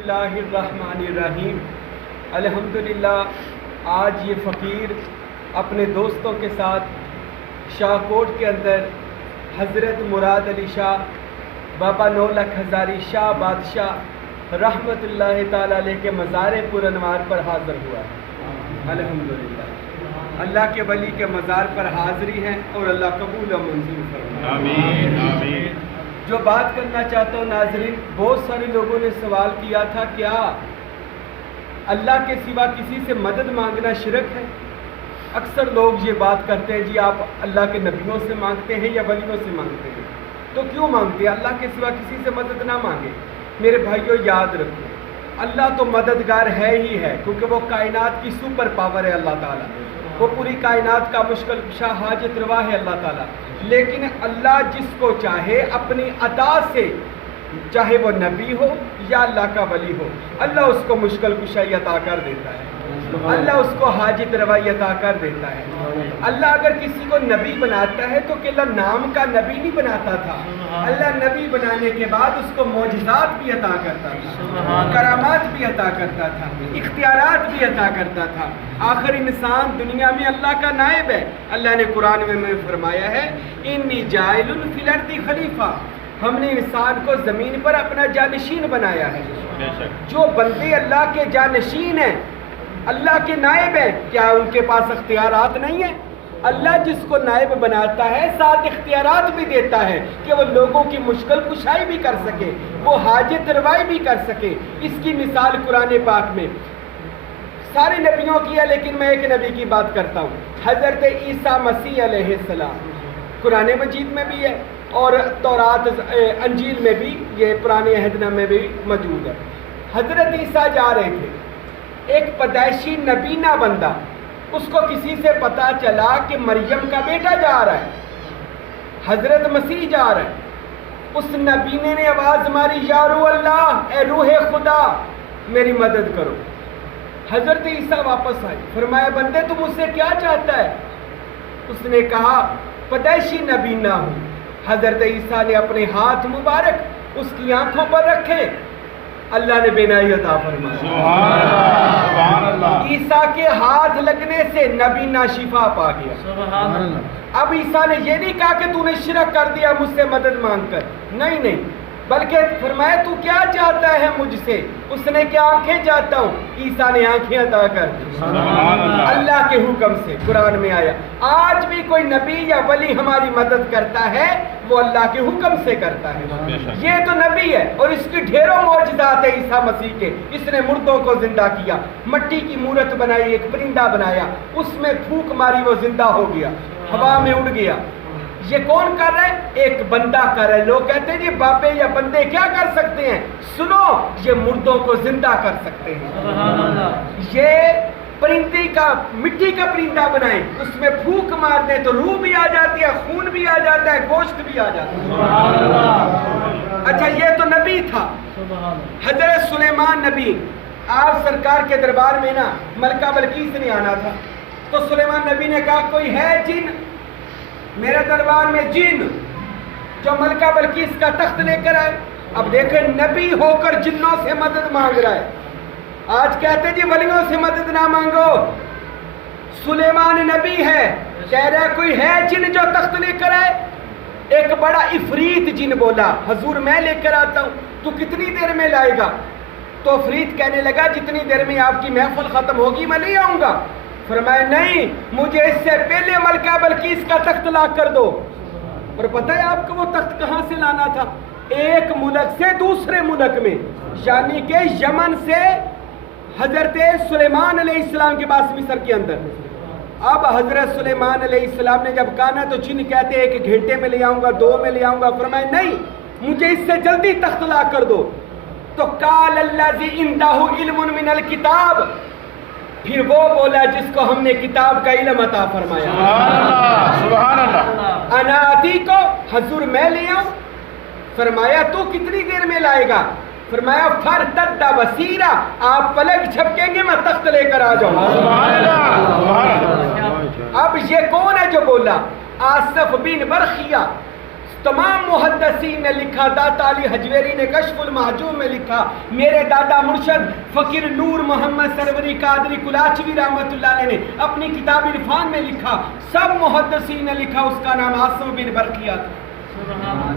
اللہ الرحمن الرحیم۔ الحمدللہ آج یہ فقیر اپنے دوستوں کے ساتھ شاہکوٹ کے اندر حضرت مراد علی شاہ بابا 9 لکھ ہزاری شاہ بادشاہ رحمت اللہ تعالیٰ علیہ کے مزار پر انوار پر حاضر ہوا ہے۔ الحمدللہ اللہ کے ولی کے مزار پر حاضری ہے اور اللہ قبول و منظور فرمائے۔ آمین آمین۔ جو بات کرنا چاہتا ہوں ناظرین، بہت سارے لوگوں نے سوال کیا تھا کیا اللہ کے سوا کسی سے مدد مانگنا شرک ہے؟ اکثر لوگ یہ بات کرتے ہیں جی آپ اللہ کے نبیوں سے مانگتے ہیں یا ولیوں سے مانگتے ہیں، تو کیوں مانگتے ہیں؟ اللہ کے سوا کسی سے مدد نہ مانگے۔ میرے بھائیوں یاد رکھو، اللہ تو مددگار ہے ہی ہے، کیونکہ وہ کائنات کی سپر پاور ہے اللہ تعالیٰ، وہ پوری کائنات کا مشکل کشا حاجت روا ہے اللہ تعالیٰ۔ لیکن اللہ جس کو چاہے اپنی عطا سے، چاہے وہ نبی ہو یا اللہ کا ولی ہو، اللہ اس کو مشکل کشائی عطا کر دیتا ہے، اللہ اس کو حاجت روائی عطا کر دیتا ہے۔ اللہ اگر کسی کو نبی بناتا ہے تو کہ اللہ نام کا نبی نہیں بناتا تھا، اللہ نبی بنانے کے بعد اس کو معجزات بھی عطا کرتا تھا، کرامات بھی عطا کرتا تھا، اختیارات بھی عطا کرتا تھا۔ آخر انسان دنیا میں اللہ کا نائب ہے۔ اللہ نے قرآن میں فرمایا ہے انی جاعل فی الارض خلیفہ، ہم نے انسان کو زمین پر اپنا جانشین بنایا ہے۔ جو بندے اللہ کے جانشین ہیں، اللہ کے نائب ہیں، کیا ان کے پاس اختیارات نہیں ہیں؟ اللہ جس کو نائب بناتا ہے ساتھ اختیارات بھی دیتا ہے کہ وہ لوگوں کی مشکل کشائی بھی کر سکے، وہ حاجت روائی بھی کر سکے۔ اس کی مثال قرآن پاک میں سارے نبیوں کی ہے، لیکن میں ایک نبی کی بات کرتا ہوں، حضرت عیسیٰ مسیح علیہ السلام۔ قرآن مجید میں بھی ہے اور تورات انجیل میں بھی، یہ پرانے عہد نامے میں بھی موجود ہے۔ حضرت عیسیٰ جا رہے تھے، ایک پیدائشی نبینہ بندہ، اس کو کسی سے پتا چلا کہ مریم کا بیٹا جا رہا ہے، حضرت مسیح جا رہا ہے۔ اس نبینے نے آواز ماری یا روح اللہ، اے روح خدا میری مدد کرو۔ حضرت عیسیٰ واپس آئے، فرمایا بندے تم مجھ سے کیا چاہتا ہے؟ اس نے کہا پیدائشی نبینہ ہوں۔ حضرت عیسیٰ نے اپنے ہاتھ مبارک اس کی آنکھوں پر رکھے، اللہ نے بینائی عطا فرمایا۔ عیسیٰ کے ہاتھ لگنے سے نبینہ شفا پا گیا۔ اب عیسیٰ نے یہ نہیں کہا کہ تو نے شرک کر دیا مجھ سے مدد مانگ کر، نہیں، بلکہ فرمایا تو کیا چاہتا ہے مجھ سے؟ اس نے کیا آنکھیں چاہتا ہوں، عیسیٰ نے آنکھیں عطا کر دی اللہ کے حکم سے۔ قرآن میں آیا آج بھی کوئی نبی یا ولی ہماری مدد کرتا ہے وہ اللہ کے حکم سے کرتا ہے۔ یہ تو نبی ہے اور اس کی ڈھیروں معجزات ہے عیسیٰ مسیح کے۔ اس نے مردوں کو زندہ کیا، مٹی کی مورت بنائی، ایک پرندہ بنایا، اس میں پھونک ماری وہ زندہ ہو گیا، ہوا میں اڑ گیا۔ یہ کون کر رہا ہے؟ ایک بندہ کر رہا ہے۔ لوگ کہتے ہیں جی بابے یا بندے کیا کر سکتے ہیں؟ سنو، یہ مردوں کو زندہ کر سکتے ہیں۔ یہ پرندے کا، مٹی کا پرندہ بنائیں، اس میں پھونک مار دیں تو روح بھی آ جاتی ہے، خون بھی آ جاتا ہے، گوشت بھی آ جاتا ہے۔ اچھا یہ تو نبی تھا۔ حضرت سلیمان نبی، آپ سرکار کے دربار میں نا ملکہ بلقیس نے آنا تھا، تو سلیمان نبی نے کہا کوئی ہے جن میرے دربار میں، جن جو ملکہ بلقیس کا تخت لے کر آئے۔ اب دیکھیں نبی ہو کر جنوں سے مدد مانگ رہا ہے۔ آج کہتے ہیں جی ولیوں سے مدد نہ مانگو، سلیمان نبی ہے، کہہ رہا ہے کوئی ہے جن جو تخت لے کر آئے۔ ایک بڑا افریت جن بولا حضور میں لے کر آتا ہوں، تو کتنی دیر میں لائے گا؟ تو افریت کہنے لگا جتنی دیر میں آپ کی محفل ختم ہوگی میں لے آؤں گا۔ فرمایا نہیں، مجھے اس سے پہلے ملکہ بلقیس کا تخت لا کر دو۔ اور پتہ ہے آپ کو وہ تخت کہاں سے لانا تھا؟ ایک ملک سے دوسرے ملک میں، یعنی کہ یمن سے حضرت سلیمان علیہ السلام کے پاس مصر کے اندر۔ اب حضرت سلیمان علیہ السلام نے جب کہا نا، تو جن کہتے ہیں 1 گھنٹے میں لے آؤں گا، 2 میں لے آؤں گا۔ فرمایا نہیں، مجھے اس سے جلدی تخت لا کر دو۔ تو قال الذی عنده علم من الکتاب، پھر وہ بولا جس کو ہم نے کتاب کا علم عطا فرمایا، سبحان اللہ، انا آتی کو حضور میں لے آؤں۔ فرمایا تو کتنی دیر میں لائے گا؟ فرمایا فرتد بصیرا، آپ پلک جھپکیں گے میں تخت لے کر آ جاؤں۔ اب یہ کون ہے جو بولا؟ آصف بن برخیہ تمام محدثین نے لکھا، داتا علی حجویری نے کشف المحجوم میں لکھا، میرے دادا مرشد فقیر نور محمد سروری قادری کلاچوی رحمۃ اللہ علیہ نے اپنی کتاب عرفان میں لکھا، سب محدثین نے لکھا، اس کا نام عاصم بن برقیہ تھا۔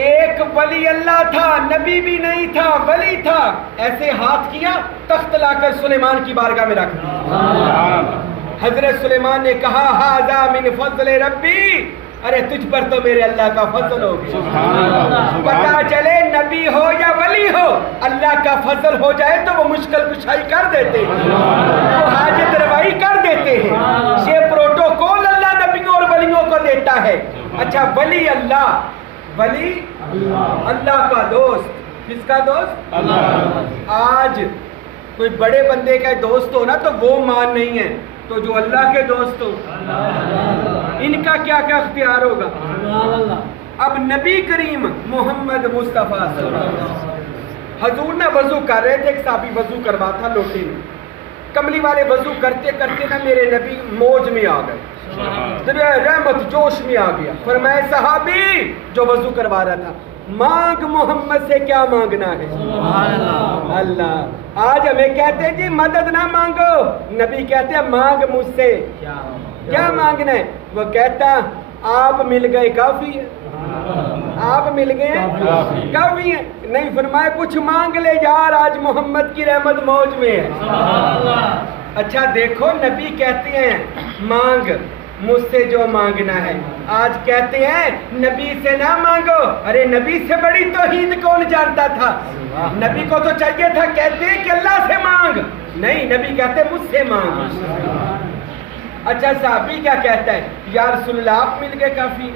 ایک ولی اللہ تھا، نبی بھی نہیں تھا، ولی تھا، ایسے ہاتھ کیا، تخت لا کر سلیمان کی بارگاہ میں رکھ دیا۔ حضرت سلیمان نے کہا ھذا من فضل ربی، ارے تجھ پر تو میرے اللہ کا فضل ہو گیا۔ پتا چلے نبی ہو یا ولی ہو، اللہ کا فضل ہو جائے تو وہ مشکل کشائی کر دیتے ہیں، وہ حاجت روائی کر دیتے ہیں۔ یہ پروٹوکول اللہ نبیوں اور ولیوں کو دیتا ہے۔ اچھا ولی اللہ، ولی اللہ کا دوست، کس کا دوست؟ اللہ۔ آج کوئی بڑے بندے کا دوست ہو نا تو وہ مان نہیں ہے، تو جو اللہ کے دوست ہو ان کا کیا کیا اختیار ہوگا؟ اب نبی کریم محمد مصطفیٰ صلی اللہ علیہ وسلم حضور نے وضو کر رہے تھے، ایک صحابی وضو کروا تھا لوٹے میں، کملی والے وضو کرتے کرتے نا میرے نبی موج میں آ گئے، رحمت جوش میں آ گیا، فرمائے صحابی جو وضو کروا رہا تھا، مانگ محمد سے کیا مانگنا ہے؟ اللہ۔ آج ہمیں کہتے ہیں جی مدد نہ مانگو، نبی کہتے ہیں مانگ مجھ سے کیا مانگنا ہے؟ وہ کہتا آپ مل گئے کافی ہے، آپ مل گئے کافی ہے، نہیں فرمایا کچھ مانگ لے یار، آج محمد کی رحمت موج میں ہے۔ اچھا دیکھو نبی کہتے ہیں مانگ مجھ سے جو مانگنا ہے، آج کہتے ہیں نبی سے نہ مانگو، ارے نبی سے بڑی توحید کون جانتا تھا؟ نبی کو تو چاہیے تھا کہتے ہیں کہ اللہ سے مانگ، نہیں نبی کہتے مجھ سے مانگ۔ اچھا صحابی کیا کہتا ہے؟ یا رسول اللہ آپ مل گئے کافی،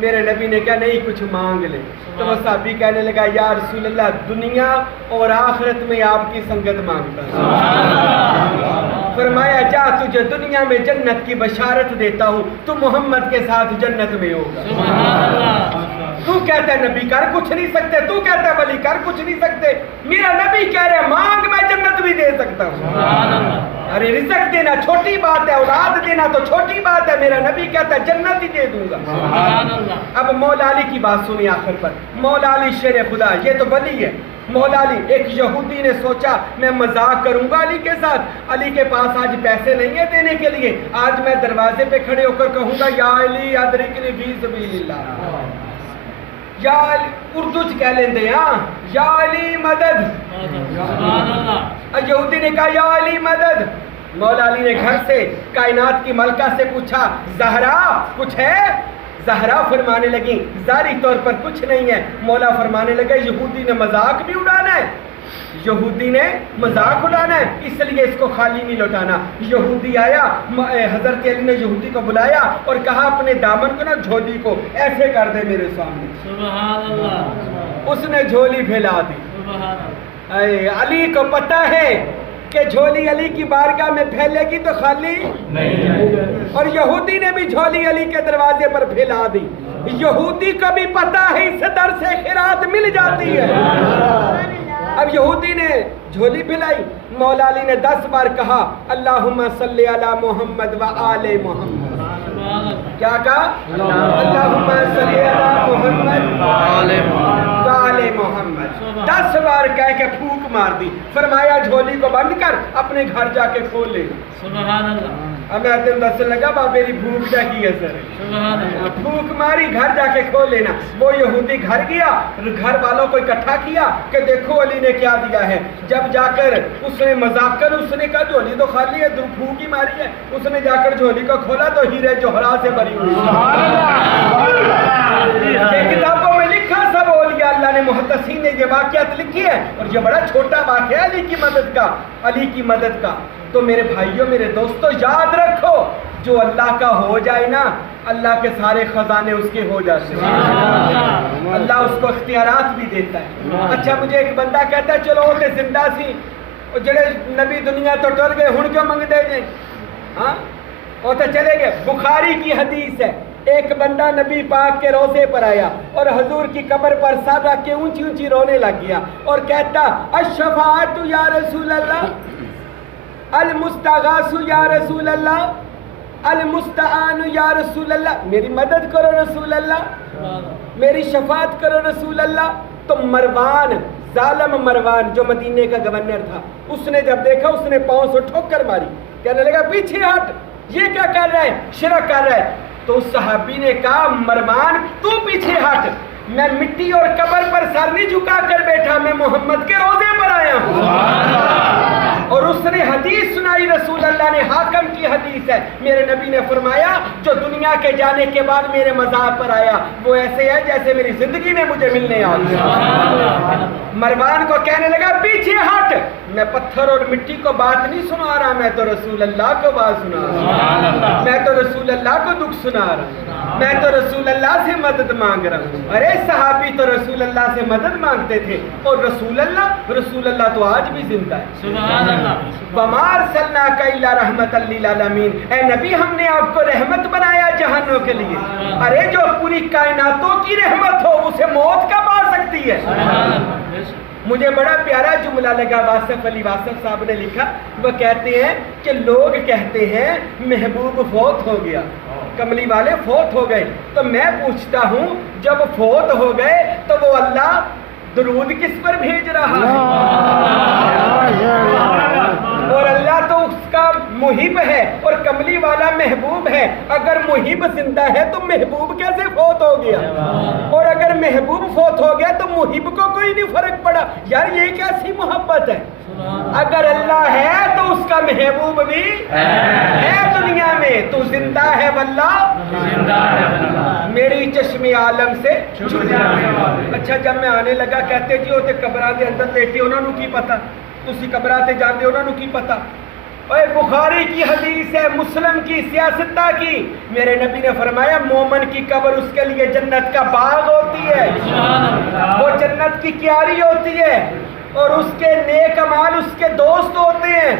میرے نبی نے کہا نہیں کچھ مانگ لے، تو وہ صحابی کہنے لگا یا رسول اللہ دنیا اور آخرت میں آپ کی سنگت مانگتا ہے۔ فرمایا جا تجھے دنیا میں جنت کی بشارت دیتا ہوں، تو محمد کے ساتھ جنت میں ہوگا۔ تو کہتا ہے نبی کر کچھ نہیں سکتے، تو کہتا ہے ولی کر کچھ نہیں سکتے، میرا نبی کہہ رہے مانگ میں جنت بھی دے سکتا ہوں۔ ارے رزق دینا چھوٹی بات ہے، اولاد دینا تو چھوٹی بات ہے، میرا نبی کہتا ہے جنت ہی دے دوں گا۔ اب مولا علی کی بات سنی آخر پر، مولا علی شیر خدا، یہ تو ولی ہے۔ مولا علی، ایک یہودی نے سوچا میں مذاق کروں گا علی کے ساتھ، علی کے پاس آج پیسے نہیں ہیں دینے کے لیے، آج میں دروازے پہ کھڑے ہو کر کہوں گا یا علی ادرکنی فی سبیل اللہ، یا علی، اردو چ کہہ لیندے ہاں، یا علی مدد۔ یہودی نے کہا یا علی مدد۔ مولا علی نے گھر سے کائنات کی ملکہ سے پوچھا زہرا کچھ ہے؟ زہرا فرمانے لگی ظاہری طور پر کچھ نہیں ہے۔ مولا فرمانے لگے یہودی نے مذاق بھی اڑانا ہے، یہودی نے مذاق اڑانا ہے، اس لیے اس کو خالی نہیں لوٹانا۔ یہودی آیا، حضرت علی نے یہودی کو بلایا اور کہا اپنے دامن کو نا جھولی کو ایسے کر دے میرے سامنے۔ سبحان اللہ۔ اس نے جھولی پھیلا دی۔ علی کو پتہ ہے کہ جھولی علی کی بارگاہ میں پھیلے گی تو خالی نہیں، اور یہودی نے بھی جھولی علی کے دروازے پر پھیلا دی۔ یہودی کو بھی پتہ ہے اس در سے خیرات مل جاتی ہے۔ اب یہودی نے جھولی پھیلائی، مولا علی نے 10 بار کہا اللہم صلی علی محمد و آل محمد۔ کیا کہا؟ اللہم صلی علی محمد و آل محمد، 10 بار کہہ کے پھونک مار دی۔ فرمایا جھولی کو بند کر اپنے گھر جا کے کھول لے۔ سبحان اللہ۔ اب میں تم دس لگا با میری بھوک جا کی ہے سر، پھونک ماری گھر جا کے کھول لینا۔ وہ یہودی گھر گیا، گھر والوں کو اکٹھا کیا کہ دیکھو علی نے کیا دیا ہے۔ جب جا کر اس نے مذاق کر اس نے کہا جھولی تو خالی ہے، پھونک ہی ماری ہے۔ اس نے جا کر جھولی کو کھولا تو ہیرے جوہرا سے بھری ہوئی۔ یہ کتابوں میں لکھا سب اولیاء اللہ نے، محدثین نے یہ واقعات لکھی ہے، اور یہ بڑا چھوٹا واقعہ ہے علی کی مدد کا، علی کی مدد کا۔ تو میرے بھائیوں میرے دوستوں یاد رکھو جو اللہ کا ہو جائے نا، اللہ کے سارے خزانے اس کے ہو جاتے ہیں، اللہ اس کو اختیارات بھی دیتا ہے۔ اچھا مجھے ایک بندہ کہتا ہے چلو تے زندہ سی اور جڑے نبی دنیا تو ٹر گئے ہن کیوں منگ دے جے؟ ہاں وہ تو چلے گئے۔ بخاری کی حدیث ہے، ایک بندہ نبی پاک کے روضے پر آیا اور حضور کی قبر پر سر رکھ کے اونچی اونچی رونے لگ گیا اور کہتا الشفاعت یا رسول اللہ، المستغاث یا رسول اللہ، المستعان یا رسول اللہ، میری مدد کرو رسول اللہ۔ میری شفاعت کرو رسول اللہ. تو مروان، ظالم مروان جو مدینے کا گورنر تھا، اس نے جب دیکھا اس نے پاؤں سے ٹھوکر ماری، کہنے لگا پیچھے ہٹ، یہ کیا کر رہا ہے، شرک کر رہا ہے. تو اس صحابی نے کہا مروان تو پیچھے ہٹ، میں مٹی اور قبر پر سر نہیں جھکا کر بیٹھا، میں محمد کے روضے پر آیا ہوں. اور اس نے حدیث سنائی، رسول اللہ نے، حاکم کی حدیث ہے، میرے نبی نے فرمایا جو دنیا کے جانے کے بعد میرے مزار پر آیا وہ ایسے ہے جیسے میری زندگی میں مجھے ملنے آ گیا. مروان کو کہنے لگا پیچھے ہٹ، میں پتھر اور مٹی کو بات نہیں سنا رہا، میں تو رسول اللہ کو بات سنا رہا ہوں، میں تو رسول اللہ کو دکھ سنا رہا ہوں، میں تو رسول اللہ سے مدد مانگ رہا ہوں. ارے صحابی تو رسول اللہ سے مدد مانگتے تھے، اور رسول اللہ تو آج بھی زندہ ہے. سبحان اللہ. وَمَا أَرْسَلْنَاكَ إِلَّا رَحْمَةً لِّلْعَالَمِينَ، اے نبی ہم نے آپ کو رحمت بنایا جہانوں کے لیے. ارے جو پوری کائناتوں کی رحمت ہو اسے موت کب آ سکتی ہے؟ مجھے بڑا پیارا جملہ لگا، واصف علی واصف صاحب نے لکھا، وہ کہتے ہیں کہ لوگ کہتے ہیں محبوب فوت ہو گیا، کملی والے فوت ہو گئے. تو میں پوچھتا ہوں جب فوت ہو گئے تو وہ اللہ درود کس پر بھیج رہا ہے؟ اور اللہ تو اس کا محب ہے اور کملی والا محبوب ہے. اگر محب زندہ ہے تو محبوب کیسے فوت ہو گیا؟ اور اگر محبوب فوت ہو گیا تو محب کو کوئی نہیں فرق پڑا. یار یہ کیسی محبت ہے؟ اگر اللہ ہے تو اس کا محبوب بھی ہے دنیا میں. تو زندہ ہے واللہ میری چشم عالم سے. اچھا جب میں آنے لگا کہتے جی ہوتے قبراں دے اندر لیٹے انہوں نے کی پتا، تسی قبراں تے جاندے انہوں نے کی پتا. اے بخاری کی حدیث ہے، مسلم کی، سیاستہ کی، میرے نبی نے فرمایا مومن کی قبر اس کے لیے جنت کا باغ ہوتی ہے، وہ جنت کی کیاری ہوتی ہے، اور اس کے نیک اعمال اس کے دوست ہوتے ہیں،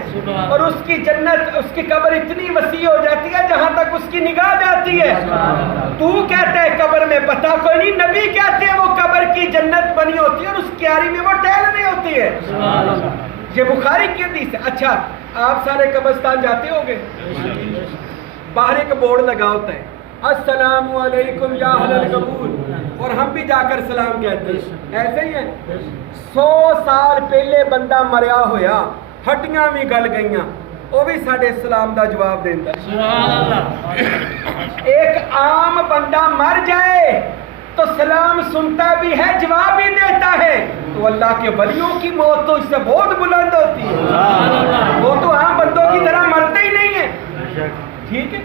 اور اس کی جنت، اس کی قبر اتنی وسیع ہو جاتی ہے جہاں تک اس کی نگاہ جاتی ہے. تو کہتا ہے قبر میں پتہ کوئی نہیں، نبی کہتے ہیں وہ قبر کی جنت بنی ہوتی ہے اور اس کیاری میں وہ ٹہلنی ہوتی ہے. یہ بخاری کی حدیث ہے. اچھا آپ سارے قبرستان جاتے ہو گے، باہر ایک بورڈ لگا ہوتا ہے السلام علیکم یا اہل القبور، اور ہم بھی جا کر سلام کہتے ہیں. ایسے ہی ہے. 100 سال پہلے بندہ مریا ہویا، ہڈیاں بھی گل گئیاں، وہ بھی ساڈے سلام دا جواب دیندا. ایک عام بندہ مر جائے تو سلام سنتا بھی ہے، جواب بھی دیتا ہے. تو اللہ کے ولیوں کی موت تو اس سے بہت بلند ہوتی ہے، وہ تو عام بندوں کی طرح مرتے ہی نہیں ہیں. ٹھیک ہے،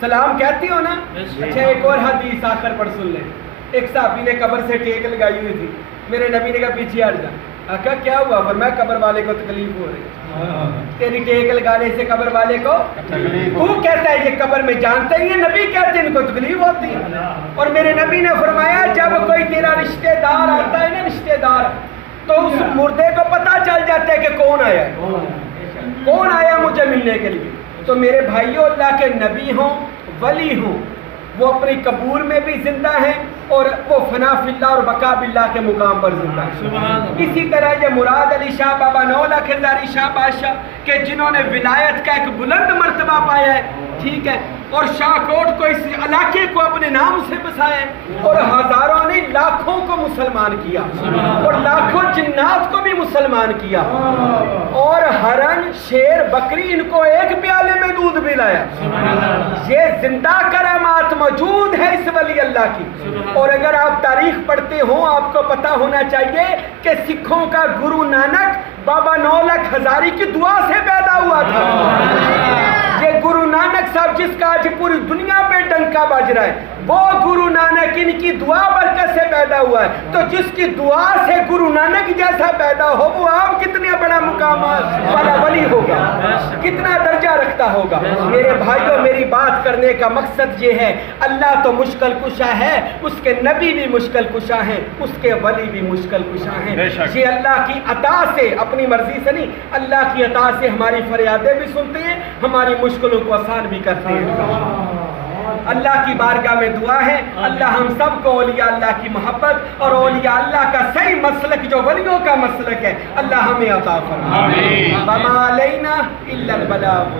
سلام کہتی ہو نا. اچھا ایک اور حدیث آخر پر سن لیں. ایک صحابی نے قبر سے ٹیک لگائی ہوئی تھی، میرے نبی نے کہا پیچھے ہٹ جا. آقا کیا ہوا؟ فرمایا قبر والے کو تکلیف ہو رہی، تیری ٹیک لگانے سے قبر والے کو تکلیف. تو کہتا ہے یہ قبر میں جانتے ہی ہیں، نبی کہتے ہیں ان کو تکلیف ہوتی ہے. اور میرے نبی نے فرمایا جب کوئی تیرا رشتہ دار آتا ہے نا، رشتہ دار، تو اس مردے کو پتہ چل جاتا ہے کہ کون آیا ہے، کون آیا مجھے ملنے کے لیے. تو میرے بھائیوں اللہ کے نبی ہوں، ولی ہوں، وہ اپنی قبور میں بھی زندہ ہیں اور وہ فنا فی اللہ اور بقا باللہ کے مقام پر زندہ ہے. اسی طرح یہ مراد علی شاہ بابا 9 لاکھ ہزاری شاہ بادشاہ کہ جنہوں نے ولایت کا ایک بلند مرتبہ پایا ہے، ٹھیک ہے، اور شاہ کوٹ کو، اس علاقے کو اپنے نام سے بسایا ہے، اور ہزاروں نے لاکھوں کو مسلمان کیا، اور لاکھوں جنات کو بھی مسلمان کیا، اور ہرن، شیر، بکری ان کو ایک پیالے میں دودھ پلایا. یہ زندہ کرامات موجود ہے اس ولی اللہ کی. اور اگر آپ تاریخ پڑھتے ہوں آپ کو پتہ ہونا چاہیے کہ سکھوں کا گرو نانک بابا 9 لاکھ ہزاری کی دعا سے پیدا ہوا تھا. یہ گرو نانک صاحب جس کا آج پوری دنیا پہ ڈنکا بج رہا ہے، وہ گرو نانک ان کی دعا برکت سے پیدا ہوا ہے. تو جس کی دعا سے گرو نانک جیسا پیدا ہو وہ آپ کتنا بڑا مقام والا ولی ہوگا، کتنا درجہ رکھتا ہوگا. میرے بھائیوں میری بات کرنے کا مقصد یہ ہے، اللہ تو مشکل کشا ہے، اس کے نبی بھی مشکل کشا ہیں، اس کے ولی بھی مشکل کشا ہیں. یہ اللہ کی عطا سے، اپنی مرضی سے نہیں، اللہ کی عطا سے ہماری فریادیں بھی سنتے ہیں، ہماری مشکلوں کو آسان بھی کرتے ہیں. اللہ کی بارگاہ میں دعا ہے اللہ ہم سب کو اولیاء اللہ کی محبت اور اولیاء اللہ کا صحیح مسلک جو ولیوں کا مسلک ہے اللہ ہمیں عطا فرمائے. وما علینا الا البلاغ.